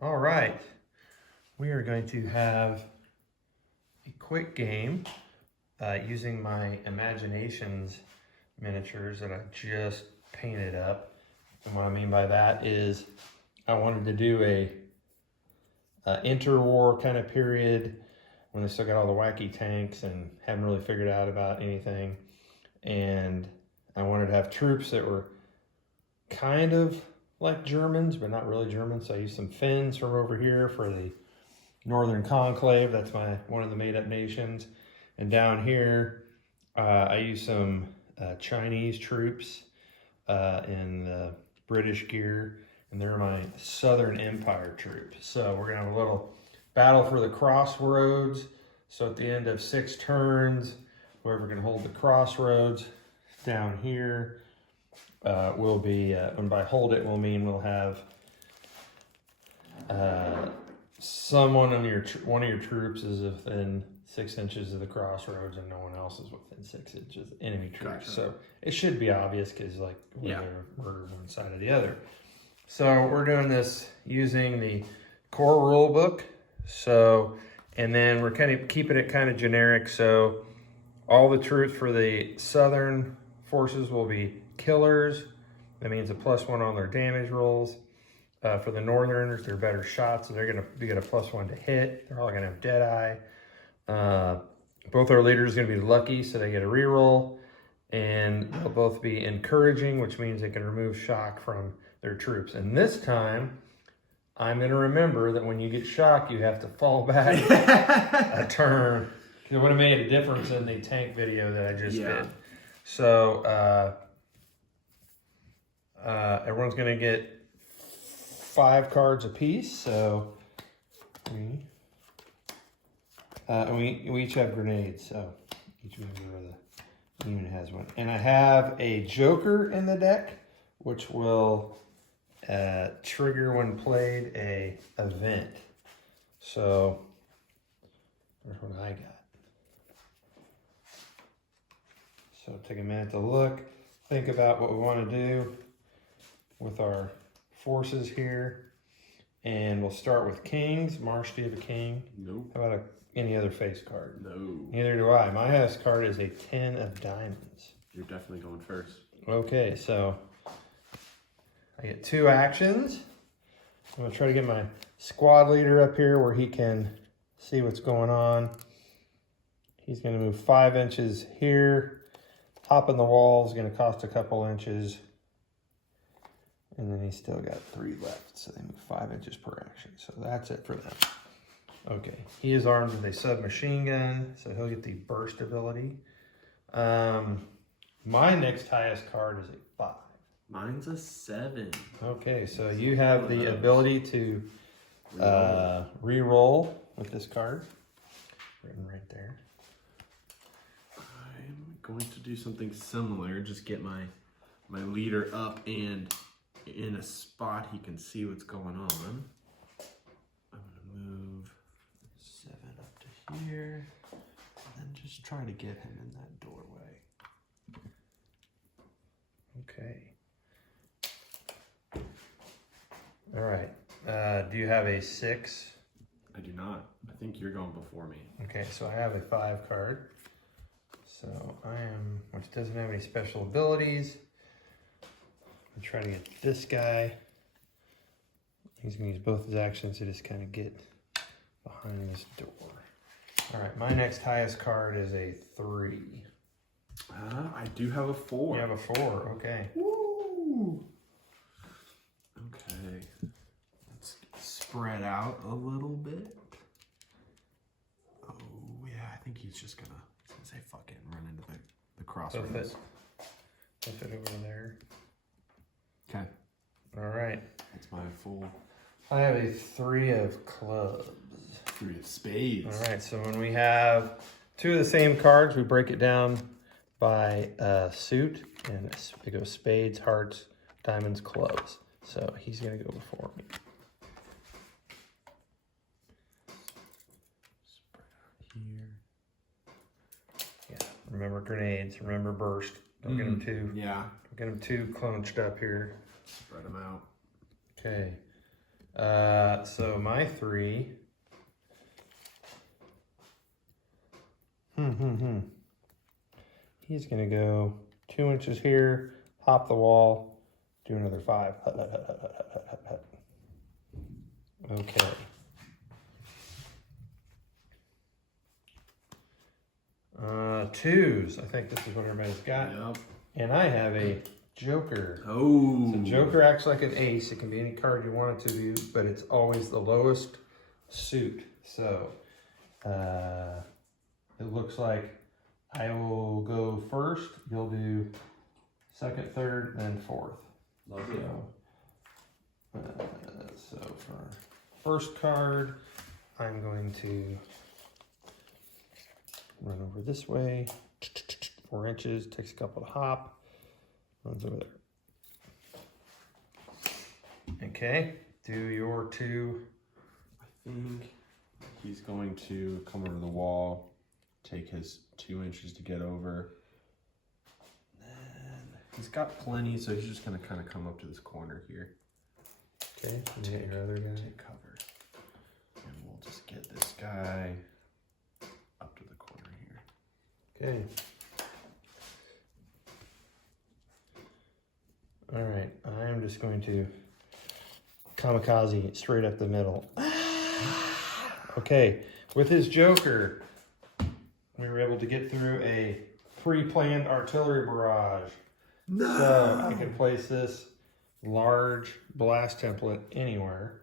All right, we are going to have a quick game using my Imagi-Nations miniatures that I just painted up. And what I mean by that is I wanted to do a interwar kind of period when they still got all the wacky tanks and haven't really figured out about anything. And I wanted to have troops that were kind of like Germans, but not really Germans. So I used some Finns from over here for the Northern Conclave. That's one of the made-up nations. And down here, I used some Chinese troops in the British gear, and they're my Southern Empire troops. So we're gonna have a little battle for the crossroads. So at the end of 6 turns, whoever can hold the crossroads down here will be, and by hold it will mean we'll have someone on one of your troops is within 6 inches of the crossroads and no one else is within 6 inches of enemy troops. Gotcha. So it should be obvious because like they're murdered one side or the other. So we're doing this using the core rule book. So, and then we're kind of keeping it kind of generic. So all the troops for the Southern forces will be killers. That means a +1 on their damage rolls. For the Northerners, they're better shots, so they're going to get a +1 to hit. They're all going to have Deadeye. Both our leaders are going to be lucky, so they get a reroll. And they'll both be encouraging, which means they can remove shock from their troops. And this time, I'm going to remember that when you get shocked, you have to fall back a turn. It would have made a difference in the tank video that I just did. So everyone's going to get 5 cards apiece. So we each have grenades. So each member of the unit has one. And I have a Joker in the deck, which will trigger when played a event. So there's what I got. So take a minute to look, think about what we want to do with our forces here. And we'll start with kings. Marsh, do you have a king? Nope. How about any other face card? No. Neither do I. My highest card is a 10 of diamonds. You're definitely going first. Okay, so I get 2 actions. I'm going to try to get my squad leader up here where he can see what's going on. He's going to move 5 inches here. Hop in the wall is going to cost a couple inches. And then he's still got 3 left. So they move 5 inches per action. So that's it for them. Okay, he is armed with a submachine gun. So he'll get the burst ability. My next highest card is a 5. Mine's a 7. Okay, so you have the ability to re-roll with this card. Written right there. I'm going to do something similar. Just get my leader up and in a spot he can see what's going on. I'm going to move 7 up to here. And then just try to get him in that doorway. Okay. All right. Do you have a 6? I do not. I think you're going before me. Okay, so I have a 5 card. So which doesn't have any special abilities. I'm trying to get this guy. He's going to use both his actions to just kind of get behind this door. All right, my next highest card is a 3. I do have a 4. You have a 4, okay. Woo! Okay. Let's spread out a little bit. Oh, yeah, I think he's just gonna say fuck it and run into the crossroads. Flip it over there. Okay. All right. That's my full. I have a 3 of clubs. 3 of spades. All right, so when we have 2 of the same cards, we break it down by suit, and it goes spades, hearts, diamonds, clubs. So he's gonna go before me. Spread out here. Remember grenades. Remember burst. Don't get them too. Yeah. Don't get them too clonched up here. Spread them out. Okay. So my 3. He's gonna go 2 inches here, hop the wall, do another 5. Hut, hut, hut, hut, hut, hut, hut, hut. Okay. Twos. I think this is what everybody's got. Yep. And I have a joker. Oh. So joker acts like an ace. It can be any card you want it to be, but it's always the lowest suit. So it looks like I will go first. You'll do second, third, then fourth. Lovely. So for first card, I'm going to run over this way. 4 inches, takes a couple to hop, runs over there. Okay, do your 2. I think he's going to come over the wall, take his 2 inches to get over. And he's got plenty, so he's just going to kind of come up to this corner here. Okay, you get your other guy. Take cover. And we'll just get this guy up to the corner here. Okay. All right, I'm just going to kamikaze straight up the middle. Okay, with his joker, we were able to get through a pre-planned artillery barrage. No! So I can place this large blast template anywhere.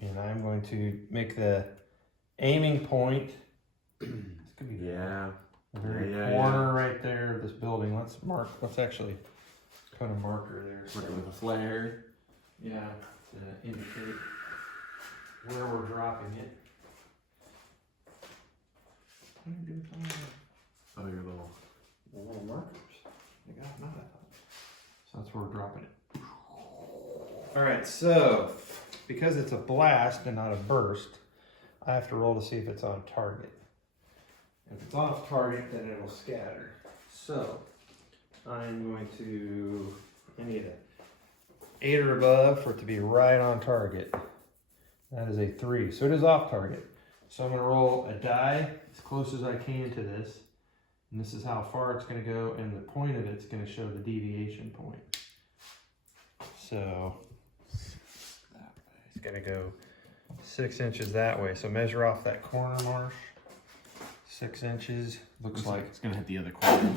And I'm going to make the aiming point. This could be Yeah. the very Yeah, corner right there of this building. Let's actually put a marker there. Working with a flare. Yeah, to indicate where we're dropping it. What are you doing? Oh, your little. Little markers. They got them out, I thought. So that's where we're dropping it. All right, so because it's a blast and not a burst, I have to roll to see if it's on target. If it's off target, then it will scatter. So I'm going to, I need a 8 or above for it to be right on target. That is a 3, so it is off target. So I'm going to roll a die as close as I can to this. And this is how far it's going to go, and the point of it's going to show the deviation point. So it's going to go 6 inches that way. So measure off that corner, Marsh. 6 inches. Looks like It's going to hit the other corner.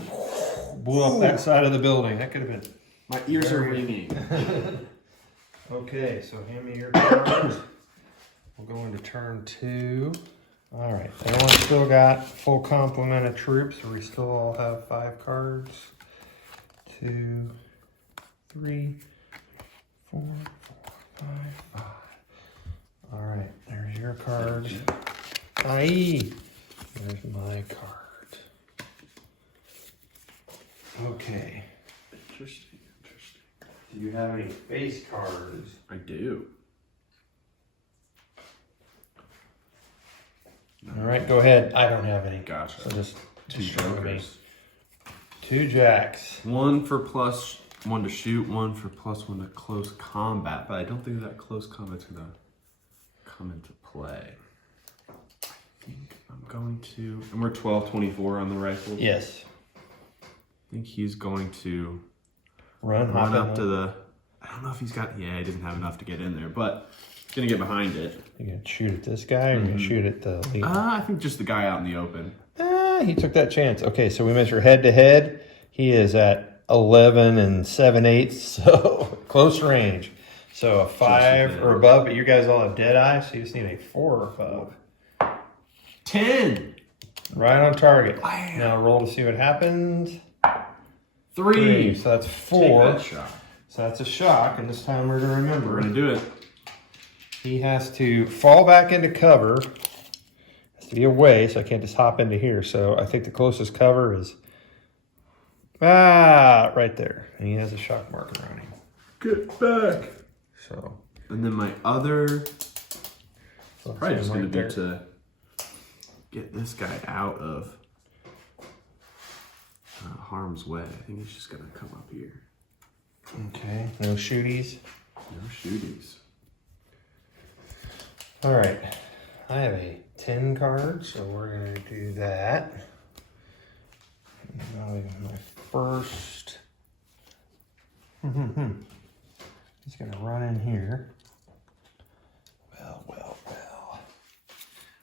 blew up that side of the building. That could have been. My ears are ringing. Okay, so hand me your cards. We'll go into turn 2. All right, everyone still got full complement of troops. We still all have 5 cards. 2, 3, 4, 5, 5. All right, there's your cards. Aye. There's my card. Okay. Interesting. Do you have any face cards? I do. All right, go ahead. I don't have any. Gotcha. So just 2 show me. jokers. 2 jacks. 1 for +1 to shoot, 1 for +1 to close combat, but I don't think that close combat's gonna come into play. I think I'm going to, and we're 12-24 on the rifle. Yes. I think he's going to Run up to the, I don't know if he's got, yeah, he doesn't have enough to get in there, but he's gonna get behind it. You gonna shoot at this guy, or you gonna shoot at the lead? I think just the guy out in the open. He took that chance. Okay, so we measure head to head. He is at 11 7/8, so close range. So a 5 or above, but you guys all have dead eye, so you just need a 4 or above. 10. Right on target. Wow. Now roll to see what happens. 3. So that's Take 4. that shot. So that's a shock, and this time we're gonna remember. We're gonna do it. He has to fall back into cover. Has to be away, so I can't just hop into here. So I think the closest cover is right there. And he has a shock marker on him. Get back. So And then my other, so probably just right gonna there. be to get this guy out of harm's way. I think he's just gonna come up here. Okay, no shooties. No shooties. All right, I have a 10 card, so we're gonna do that. Now my first. He's gonna run in here.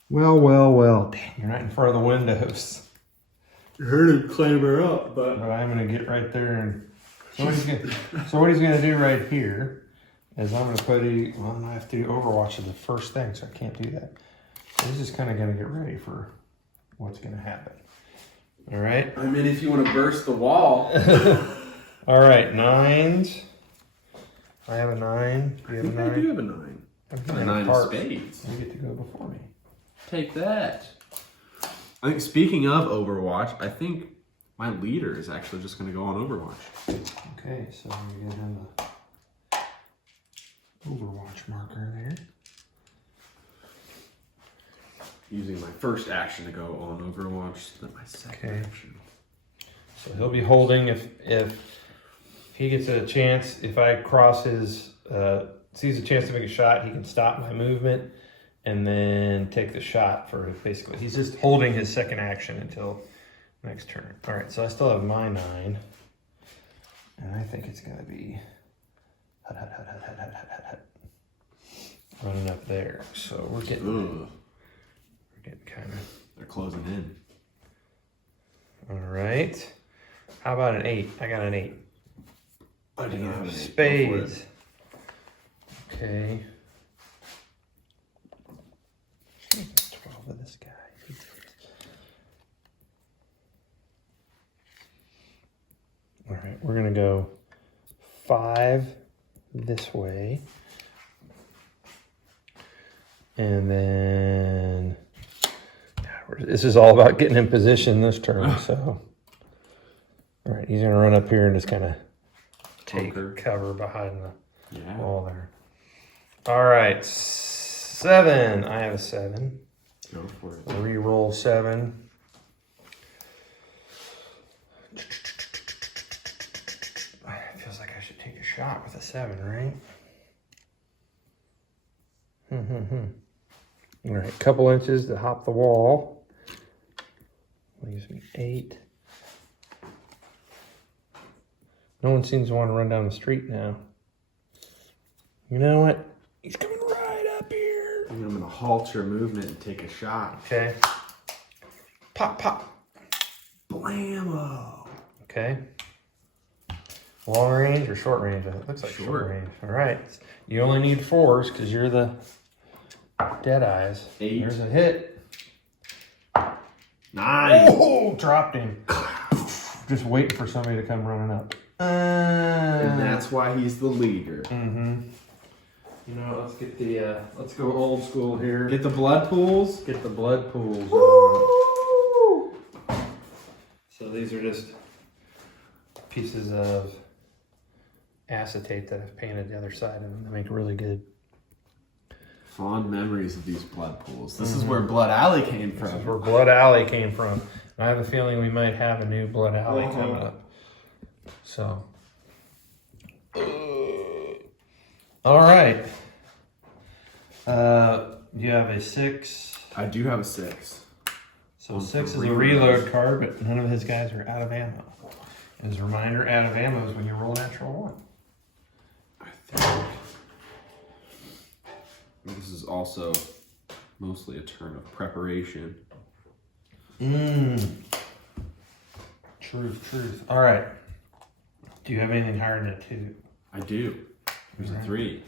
Well. Damn, you're not in front of the windows. You heard him clamber up, But I'm gonna get right there and. So what he's gonna do right here is I'm gonna put I have to do Overwatch as the first thing, so I can't do that. So he's just kind of gonna get ready for what's gonna happen. All right. I mean, if you want to burst the wall. All right, 9s. I have a 9. Do you have a 9? I do have a 9. I'm A 9 of spades. You get to go before me. Take that. I think speaking of Overwatch, I think my leader is actually just going to go on Overwatch. Okay, so I'm going to get him the Overwatch marker there. Using my first action to go on Overwatch, then my second action. So he'll be holding if he gets a chance, if I cross his, sees a chance to make a shot, he can stop my movement and then take the shot for basically. He's just holding his second action until next turn. All right, so I still have my 9. And I think it's going to be running up there. So we're getting kind of. They're closing in. All right. How about an 8? I got an 8. I do not have an 8. Spades. Okay. 12 of this guy. All right, we're gonna go 5 this way. And then this is all about getting in position this turn, so. All right, he's gonna run up here and just kind of take cover behind the wall there. All right, 7. I have a 7. Go for it. Reroll 7. It feels like I should take a shot with a 7, right? All right, couple inches to hop the wall. Leaves me 8. No one seems to want to run down the street now. You know what? He's coming right up here. I'm going to halt your movement and take a shot. Okay. Pop, pop. Blammo. Okay. Long range or short range? It looks like short range. All right. You only need 4s because you're the dead eyes. 8. There's a hit. 9. Oh, dropped him. Just waiting for somebody to come running up. And that's why he's the leader. You know, let's get the let's go old school here. Get the blood pools. Get the blood pools. So these are just pieces of acetate that I've painted the other side of them to make really good. Fond memories of these blood pools. This is where Blood Alley came from. This is where Blood Alley came from. And I have a feeling we might have a new Blood Alley coming up. So, all right. You have a 6. I do have a 6. So 6 is a reload card, but none of his guys are out of ammo. As a reminder, out of ammo is when you roll natural 1. I think this is also mostly a turn of preparation. Truth. All right. Do you have anything higher than a 2? I do. There's a 3.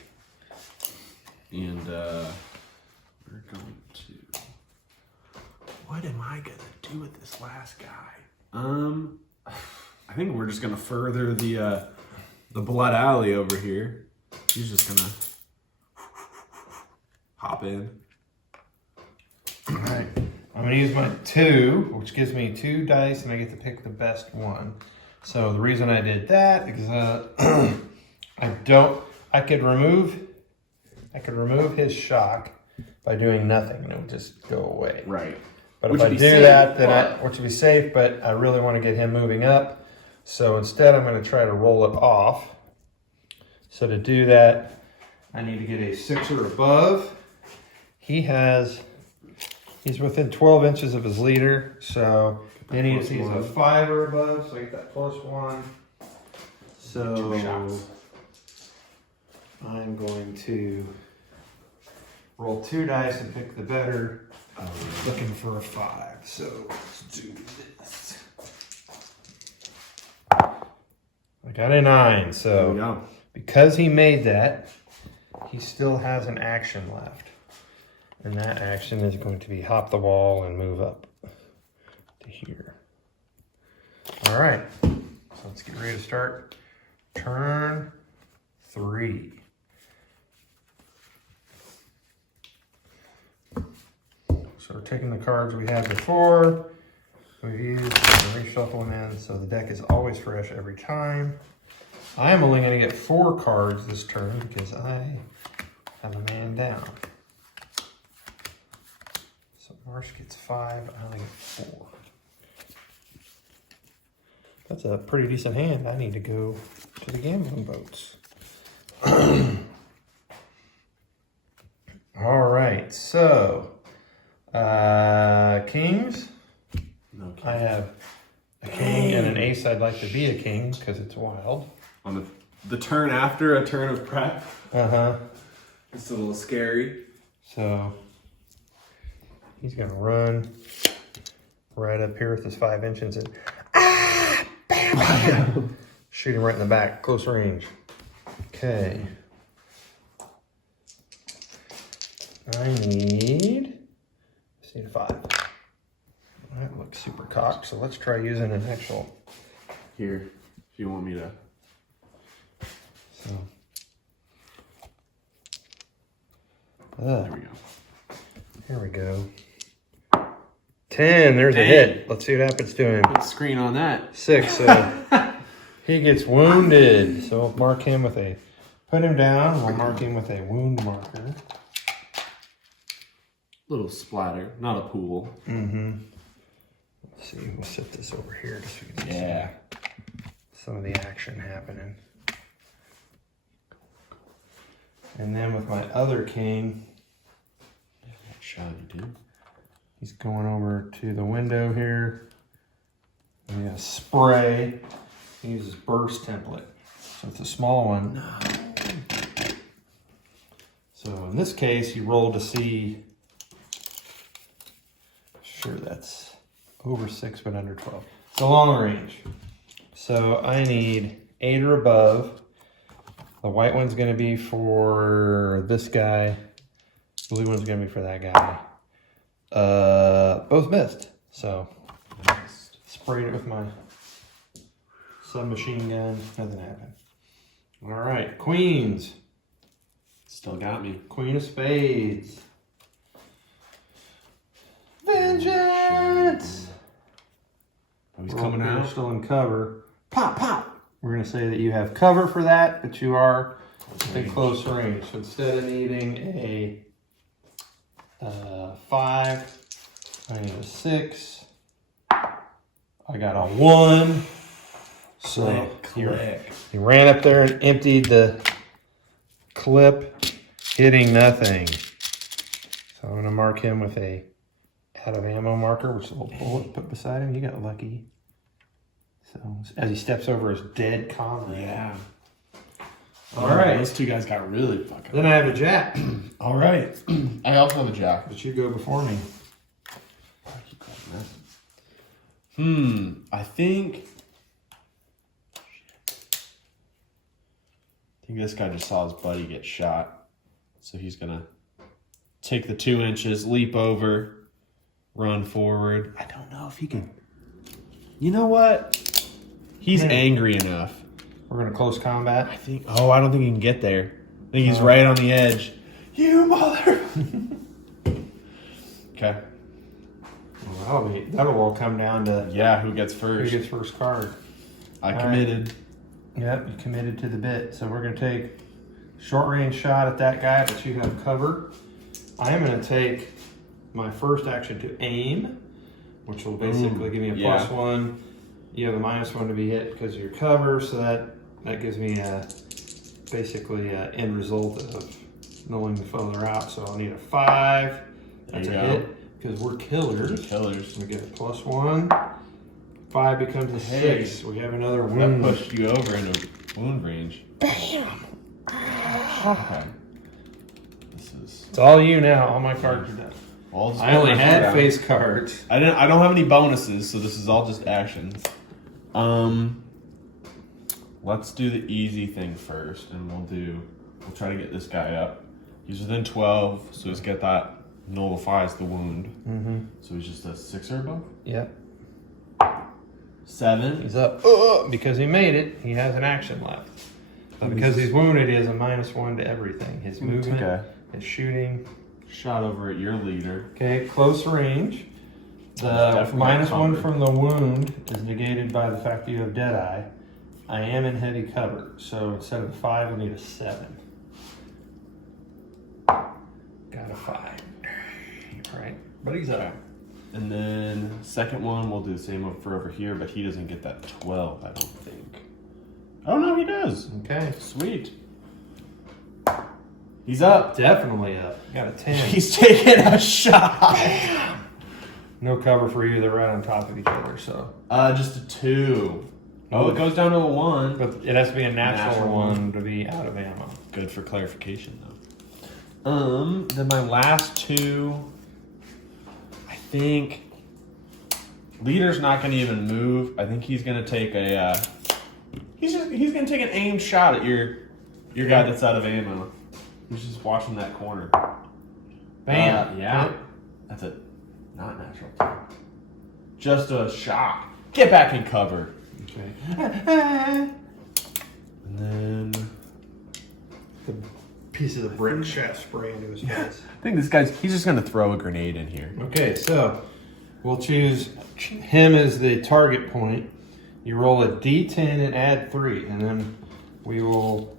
And we're going to. What am I gonna do with this last guy? I think we're just gonna further the Blood Alley over here. He's just gonna hop in. All right. I'm going to use my 2, which gives me 2 dice, and I get to pick the best one. So the reason I did that is I could remove his shock by doing nothing, and it would just go away. Right. But if I do that, then which would be safe, but I really want to get him moving up. So instead, I'm going to try to roll it off. So to do that, I need to get a 6 or above. He's within 12 inches of his leader, so then he's a 5 or above, so I get that +1. So 2 shots. I'm going to roll 2 dice and pick the better. Looking for a 5, so let's do this. I got a 9, so because he made that, he still has an action left. And that action is going to be hop the wall and move up to here. All right, so let's get ready to start turn 3. So we're taking the cards we had before, we've used, and reshuffling in, so the deck is always fresh every time. I am only going to get 4 cards this turn because I have a man down. So Marsh gets 5, I only get 4. That's a pretty decent hand. I need to go to the gambling boats. All right, so kings. No king. I have a king and an ace. I'd like to be a king because it's wild. On the turn after a turn of prep. It's a little scary. So he's gonna run right up here with his 5 inches and bam! Shoot him right in the back, close range. Okay. I need a 5. That looks super cocked, so let's try using an actual. Here, if you want me to. So. There we go. Here we go. 10, there's a hit. Let's see what happens to him. Put the screen on that. 6, so he gets wounded. So we'll mark him with a, put him down, we'll mark him with a wound marker. Little splatter, not a pool. Let's see, we'll set this over here just so we can see some of the action happening. And then with my other king, shot you, dude. He's going over to the window here. I'm gonna spray. He uses burst template. So it's a small one. No. So in this case, you roll to see. Sure, that's over 6 but under 12. It's a long range. So I need 8 or above. The white one's gonna be for this guy. Blue one's gonna be for that guy. Both missed. So sprayed it with my submachine gun. Nothing happened. All right, queens. Still got me. Queen of spades. Vengeance. Oh, he's coming out. Still in cover. Pop, pop. We're gonna say that you have cover for that, but you are in close range. So instead of needing a 5, I need a 6. I got a 1. So he ran up there and emptied the clip, hitting nothing. So I'm gonna mark him with a out of ammo marker, which is a little bullet put beside him. You got lucky. So as he steps over his dead comrade. Yeah. All right. Those two guys got really fucking. Then I have a jack. All right. I also have a jack. But you go before me. I think this guy just saw his buddy get shot. So he's gonna take the 2 inches, leap over, run forward. I don't know if he can. You know what? He's angry enough. We're gonna close combat. I think. Oh, I don't think he can get there. I think he's right on the edge. You mother. Okay. Well, that'll all come down to Who gets first? who gets first card. I committed. Yep, you committed to the bit. So we're gonna take short range shot at that guy, but you have cover. I am gonna take my first action to aim, which will basically give me a +1 you have a -1 to be hit because of your cover, so that gives me basically an end result of knowing the foe they're out. So I'll need a 5. That's a hit because we're killers. We get a +1. 5 becomes a 6. We have another wound. That pushed you over into wound range. Bam! Okay. It's all you now. All my cards are done. I only had face cards. I don't have any bonuses, so this is all just actions. Let's do the easy thing first, and we'll try to get this guy up. He's within 12, so he's got that nullifies the wound. Mm-hmm. So he's just a 6 or above? Yep. 7. He's up. Because he made it, he has an action left. But because he's wounded, he has a -1 to everything. His movement, his shooting. Shot over at your leader. Okay, close range. The -1 from the wound is negated by the fact that you have Deadeye. I am in heavy cover, so instead of a 5, I need a 7. Got a 5. Right, but he's up. And then second one, we'll do the same for over here, but he doesn't get that 12, I don't think. Oh no, he does. Okay, sweet. He's up. Definitely up. Got a 10. He's taking a shot. No cover for you. They're right on top of each other, so. Just a 2. Oh, it goes down to a 1. But it has to be a natural one to be out of ammo. Good for clarification, though. Then my last 2, I think leader's not going to even move. I think he's going to take a. He's going to take an aimed shot at your guy that's out of ammo. He's just watching that corner. Bam. Yeah. That's a not natural 2. Just a shot. Get back in cover. Okay. And then the pieces of brick shaft spray into his face. I think he's just going to throw a grenade in here. Okay, so we'll choose him as the target point. You roll a d10 and add 3, and then we will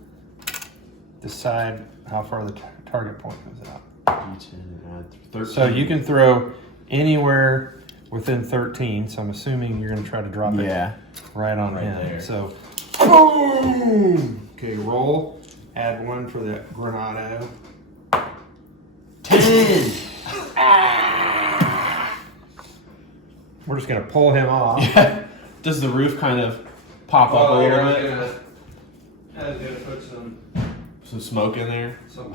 decide how far the target point goes out. D10 and add 13. So you can throw anywhere within 13, so I'm assuming you're going to try to drop it right on him. There. So, boom! Okay, roll. Add 1 for the Granado. 10! We're just going to pull him off. Yeah. Does the roof kind of pop up a little bit? I was going to put some smoke in there? Some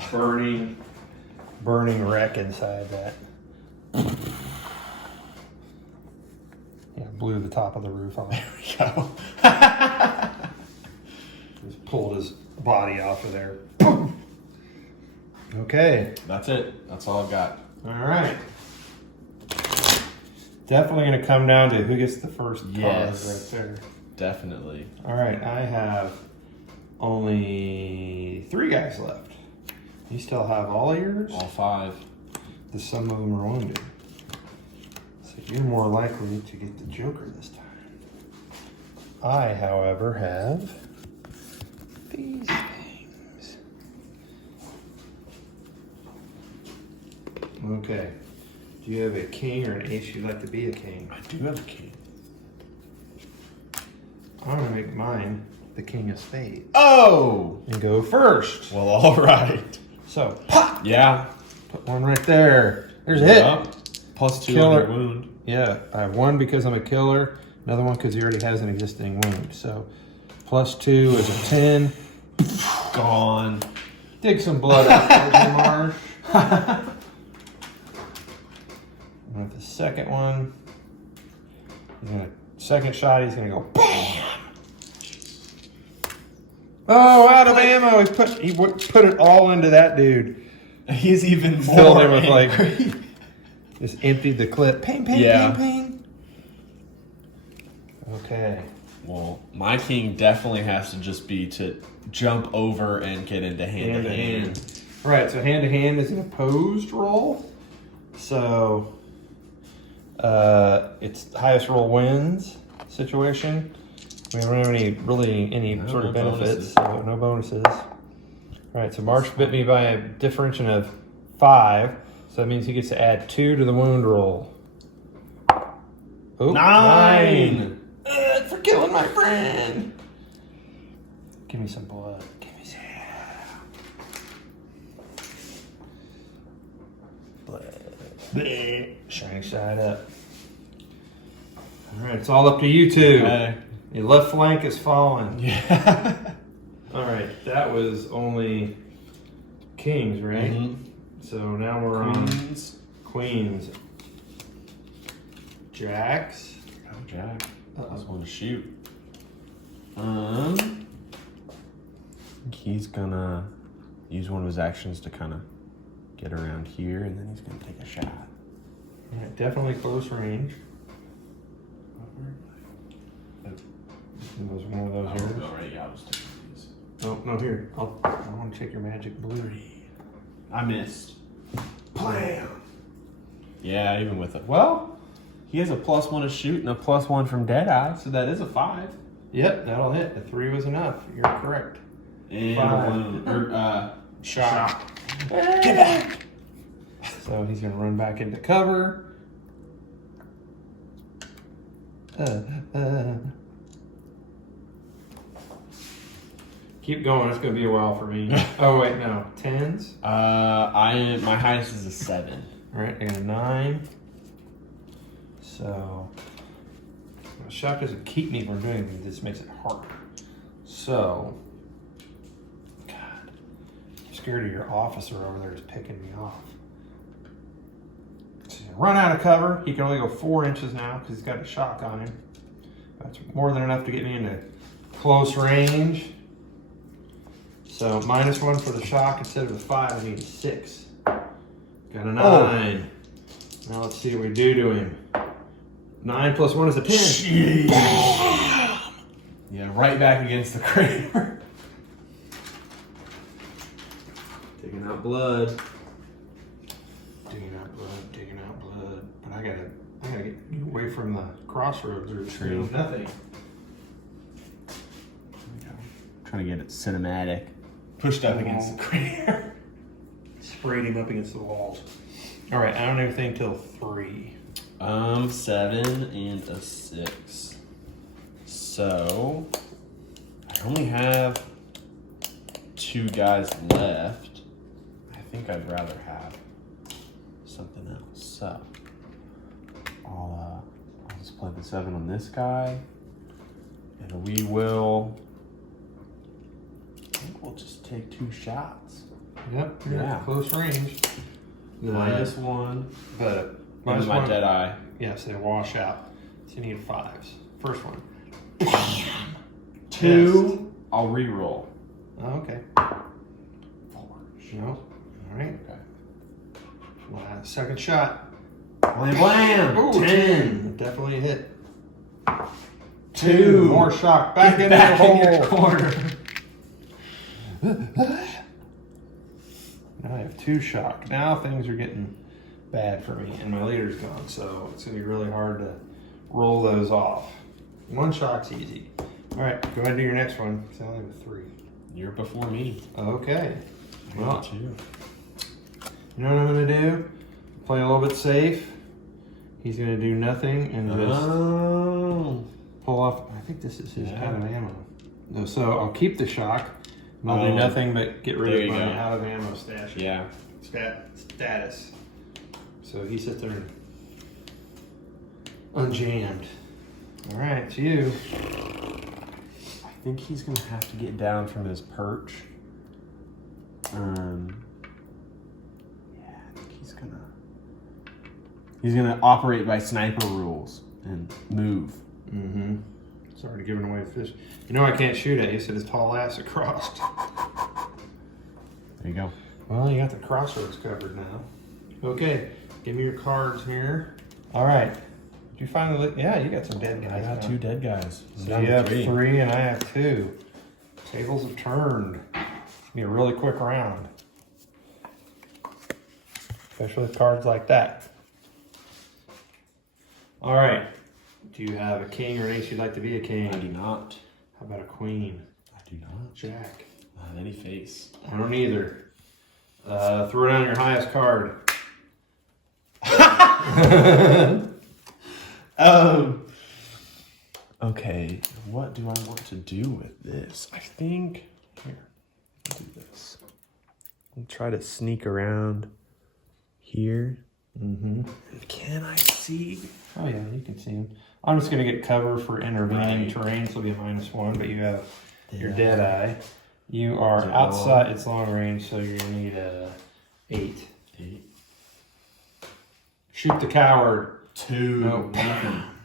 burning wreck inside that. Yeah, blew the top of the roof off. There we go. Just pulled his body off of there. Okay. That's it. That's all I've got. All right. Definitely going to come down to who gets the first card right there. Definitely. All right. I have only 3 guys left. You still have all yours? All 5. Some of them are wounded. So you're more likely to get the Joker this time. I, however, have these things. Okay. Do you have a king or an ace you'd like to be a king? I do have a king. I'm going to make mine the king of spades. Oh! And go first. Well, all right. So, pop! Yeah. Put one right there. There's a hit. +2 Killer. on your wound. Yeah, I have 1 because I'm a killer. Another one because he already has an existing wound. So, +2 is a 10. Gone. Dig some blood out of the marsh. And with the second one, second shot, he's gonna go BAM! Oh, out of ammo! He put it all into that dude. He's even Filled more him with angry. just emptied the clip. Pain, pain, pain. Okay. Well, my king definitely has to just be to jump over and get into hand to hand. Right, so hand to hand is an opposed roll. So it's highest roll wins situation. We don't have any sort of benefits, so no bonuses. All right, so March bit me by a differentiation of 5, so that means he gets to add 2 to the wound roll. Oh, 9. For killing my friend. Give me some blood. Give me some blood. Bleh. Shiny side up. All right, it's all up to you two. Your left flank is falling. Yeah. All right, that was only kings, right? Mm-hmm. So now we're on queens. Jacks. Oh, Jack. Uh-oh. Just want to shoot. He's gonna use one of his actions to kind of get around here, and then he's gonna take a shot. All right, definitely close range. Was one of those yours? Right, yeah, I was taking these. Oh, no, here. I want to take your magic blue. I missed. Blam! Yeah, even with it. Well, he has a +1 to shoot and a +1 from Deadeye, so that is a 5. Yep, that'll hit. A 3 was enough. You're correct. And 5. Shot. Get back! So he's going to run back into cover. Keep going. It's going to be a while for me. Oh, wait, no. 10s? My highest is a 7. All right, I got a 9. So, the shot doesn't keep me from doing anything. This makes it harder. So, God, I'm scared of your officer over there is picking me off. So run out of cover. He can only go 4 inches now because he's got a shock on him. That's more than enough to get me into close range. So -1 for the shock instead of a 5, I need a 6. Got a 9. Oh. Now let's see what we do to him. 9 + 1 is a 10. Jeez. Yeah, right back against the crater. Taking out blood. Digging out blood, digging out blood. But I gotta get you away from the crossroads or it's True. nothing. Trying to get it cinematic. Pushed up against the crater. Sprayed him up against the walls. All right, I don't have anything till 3. 7 and a 6. So I only have 2 guys left. I think I'd rather have something else. So I'll just play the 7 on this guy, and we will. I think we'll just take 2 shots. Yep, you're at close range. -1. But and my Deadeye. Yes, they wash out. So you need 5s. First one. 2. I'll re-roll. Oh, okay. 4. No. All right. Okay. Second shot. Blam, blam. Ooh, 10. 10. Definitely a hit. 2. More shock. Back in the your hole. corner. Now I have 2 shock. Now things are getting bad for me, and my leader's gone, so it's gonna be really hard to roll those off. 1 shock's easy. All right, go ahead and do your next one. It's only a 3. You're before me. Okay. Well, 2. you know what I'm gonna do? Play a little bit safe. He's gonna do nothing and just pull off. I think this is his out of ammo. No, so I'll keep the shock. And I'll do nothing but get rid of my out of ammo stash. Yeah. Status. So he sits there and unjammed. All right, it's you. I think he's gonna have to get down from his perch. Yeah, I think he's gonna operate by sniper rules and move. Mm-hmm. It's already giving away fish. You know I can't shoot at you, so his tall ass across. There you go. Well, you got the crossroads covered now. Okay, give me your cards here. All right. Did you finally look? Yeah, you got some dead guys. I got 2 dead guys. So you have 3 and I have 2. Tables have turned. It's gonna be a really quick round. Especially with cards like that. All right. Do you have a king or an ace you'd like to be a king? I do not. How about a queen? I do not. Jack. Not any face. I don't either. Throw down your highest card. Okay, what do I want to do with this? I think here, I'll do this. I'll try to sneak around here. Can I see? Oh yeah, you can see him. I'm just gonna get cover for intervening terrain, so it'll be a -1, but you have your dead eye. You are outside, it's long range, so you're gonna need a 8. Shoot the coward. 2. No,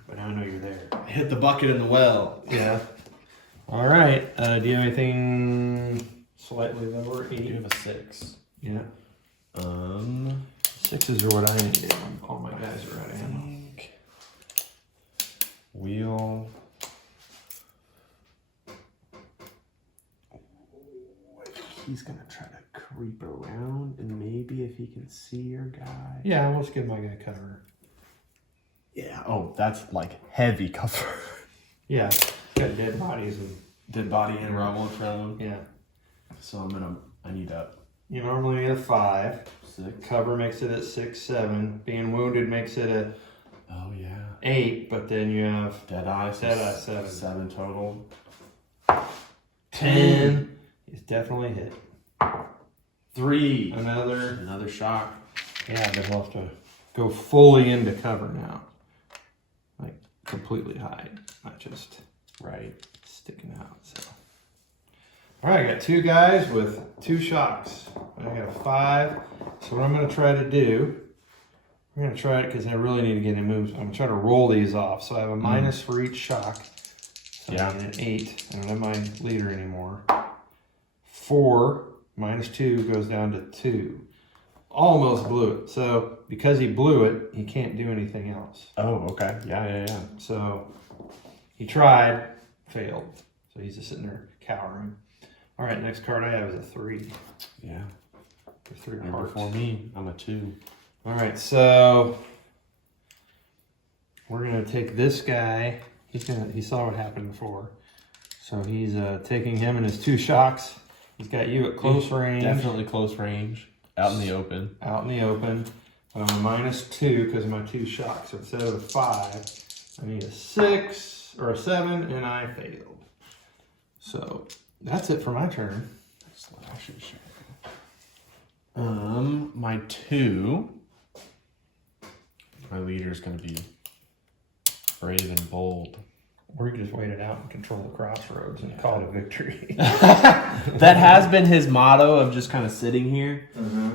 but now I know you're there. Hit the bucket in the well. Yeah. All right. Do you have anything slightly lower? 8. You have a 6. Yeah. 6s are what I need. All my guys are out of ammo. Wheel. He's gonna try to creep around, and maybe if he can see your guy. Yeah, let's give my guy cover. Yeah. Oh, that's like heavy cover. Yeah. Got dead bodies and Dead body and rubble in front of him. yeah. So I need a You normally need a 5. 6. Cover makes it at 6, 7. Being wounded makes it a Oh yeah. 8, but then you have Dead eye. Dead eye, 7. 7 total. 10. He's definitely hit. 3. Another shock. Yeah, then we'll have to go fully into cover now. Like completely hide, not just sticking out. So, all right, I got 2 guys with 2 shocks. I got a 5. So what I'm going to try to do, I'm going to try it because I really need to get him moved. I'm going to try to roll these off. So I have a minus for each shock. So I need an 8. I don't have my leader anymore. 4 minus 2 goes down to 2. Almost blew it. So because he blew it, he can't do anything else. Oh, okay. Yeah. So he tried, failed. So he's just sitting there cowering. All right, next card I have is a 3. Yeah. For 3 Remember parts. for me, I'm a 2. All right, so we're gonna take this guy. He saw what happened before. So he's taking him and his 2 shocks. He's got you at close range. Definitely close range. Out in the open. Out in the open. But I'm a -2 because of my 2 shocks. So instead of a 5, I need a 6 or a 7, and I failed. So that's it for my turn. My 2. My leader's gonna be brave and bold. Or you can just wait it out and control the crossroads and call it a victory. That has been his motto of just kind of sitting here.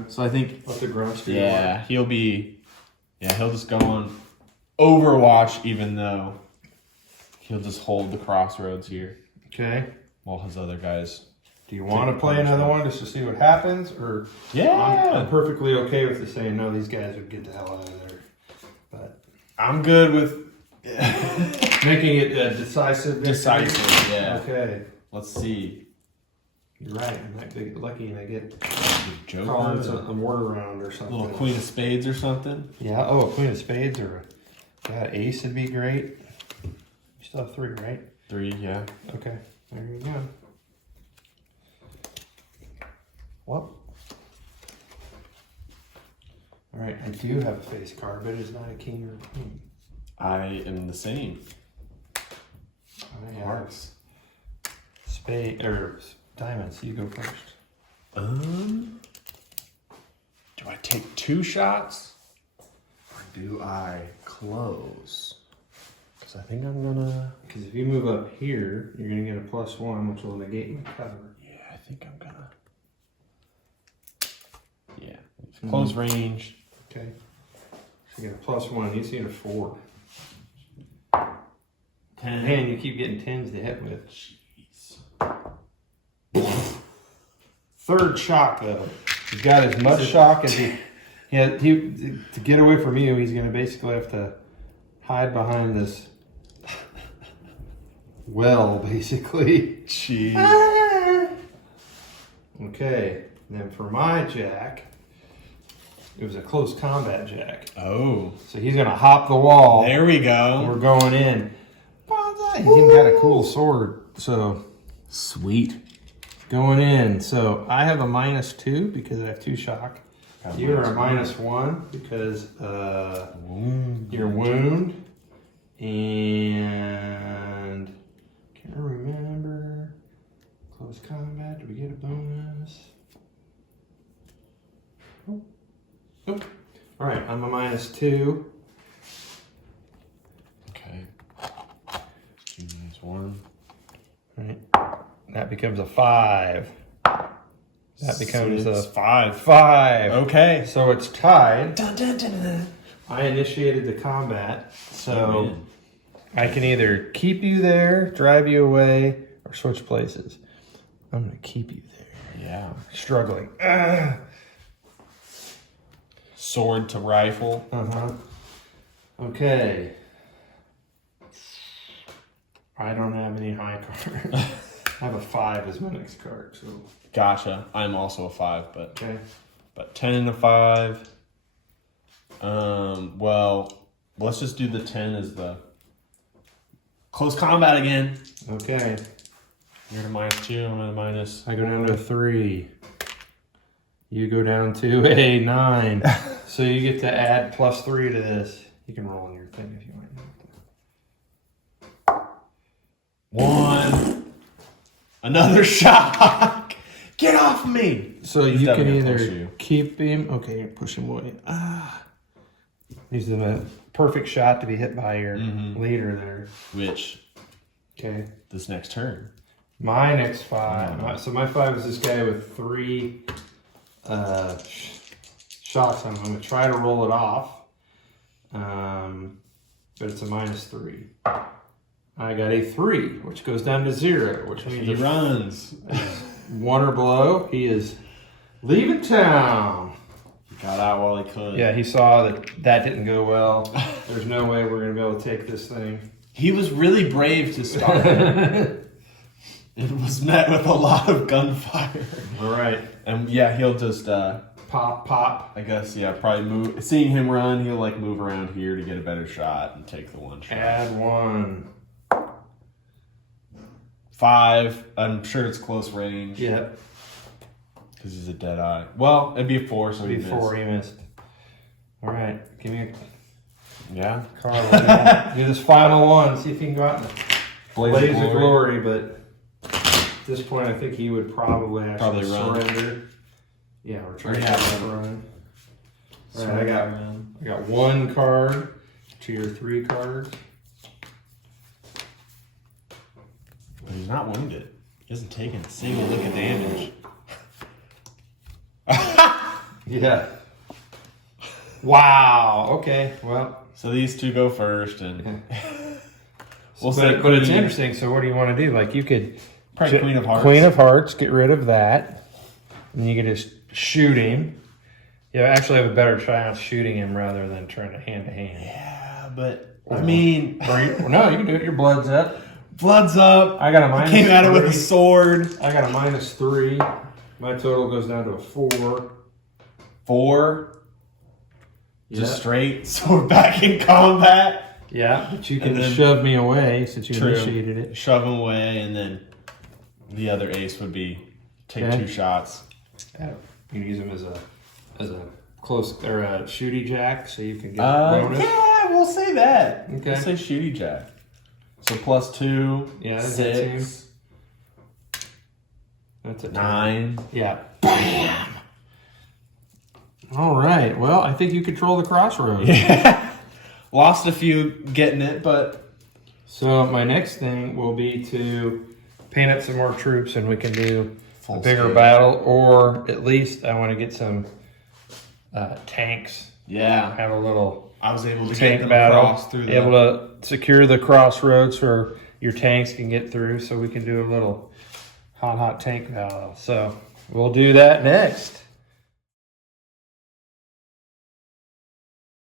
So I think, Let the grunts do he'll just go on Overwatch, even though he'll just hold the crossroads here Okay. while his other guys. Do you want to play another one just to see what happens? Or I'm perfectly okay with you saying, no, these guys would get the hell out of there. But I'm good with making it a decisive victory? decisive. Yeah. Okay. Let's see. You're right. I'm not big lucky and I get Joker, cards a word around or something. little Queen of Spades or something. Yeah. Oh, a Queen of Spades or a Ace would be great. You still have 3, right? 3, yeah. Okay. There you go. Well. All right. I do have a face card, but it's not a king or a queen. I am the same. I have Hearts. spade or diamonds. You go first. Do I take 2 shots? Or do I close? Because I think I'm gonna. Because if you move up here, you're gonna get a +1, which will negate my cover. Yeah, I think I'm gonna. Yeah. Close range. Okay. So you get a +1. You see a 4. 10. Man, you keep getting 10s to hit with. Jeez. 3rd shock though. He's got as much shock as he to get away from you. He's gonna basically have to hide behind this well, basically. Jeez. Okay. Then for my jack, it was a close combat jack. Oh. So he's gonna hop the wall. There we And go. we're going in. He's even got a cool sword. So Sweet. going in. So I have a -2 because I have 2 shock. You're a -1 because you're wound. And I'm a -2. Okay. -1. All right. That becomes a 5. That becomes a 5. 5. Okay. So it's tied. Dun, dun, dun, dun. I initiated the combat, so Oh, I can either keep you there, drive you away, or switch places. I'm going to keep you there. yeah. Struggling. Sword to rifle. Okay. I don't have any high cards. I have a 5 as my next card, so. Gotcha. I'm also a 5, Okay. but 10 and a 5. Well, let's just do the 10 as the close combat again. Okay. You're at a -2, I'm at a minus. I go down to a 3. You go down to a 9. So you get to add +3 to this. You can roll on your thing if you want. 1. Another shot. Get off me. So He's you can definitely gonna push either you. keep him. Okay, push him away. He's a perfect shot to be hit by your leader there. Which, Okay. this next turn. My next 5. So my 5 is this guy with 3 shots on him. I'm going to try to roll it off. But it's a -3. I got a 3, which goes down to 0, which means He runs. 1 or below, he is leaving town. He got out while he could. Yeah, he saw that didn't go well. There's no way we're going to be able to take this thing. He was really brave to start. It was met with a lot of gunfire. All right. And yeah, he'll just, Pop, pop. I guess, yeah, probably move. Seeing him run, he'll like move around here to get a better shot and take the 1 shot. Add 1. 5. I'm sure it's close range. Yep. Because he's a dead eye. Well, it'd be a 4, so he Before he missed. All right. Give me a Yeah. card. Do this final one. See if he can go out in the blaze of glory. But at this point, I think he would probably actually run. surrender. Yeah, we're trying Yeah. to run. All right, I got 1 card to your 3 cards. But he's not wounded. He hasn't taken a single lick of damage. Yeah. Wow. Okay. Well. So these 2 go first, and we'll But it's interesting. So what do you want to do? Like you could probably Queen of Hearts. Queen of Hearts. Get rid of that, and you could just shoot him. You actually have a better chance shooting him rather than trying to hand to hand. Yeah, but I mean, No, you can do it. Your blood's up. Blood's up. I got a -3. Came at it with a sword. I got a -3. My total goes down to a 4. 4. Yeah. Just straight. So we're back in combat. Yeah, but you can And then- shove me away since you True. initiated it. Shove him away, and then the other ace would be take Okay. 2 shots. You can use him as a close or a shooty jack, so you can get bonus. Yeah, we'll say that. Okay. We'll say shooty jack. So +2. Yeah, that 6. That's a 9. Yeah. Bam. All right. Well, I think you control the crossroads. Yeah. Lost a few getting it, but So my next thing will be to paint up some more troops, and we can do a bigger scale. battle, or at least I want to get some tanks. Yeah. Have a little I was able to get tank them battle. across through Able to secure the crossroads so your tanks can get through, so we can do a little hot tank battle. So we'll do that next.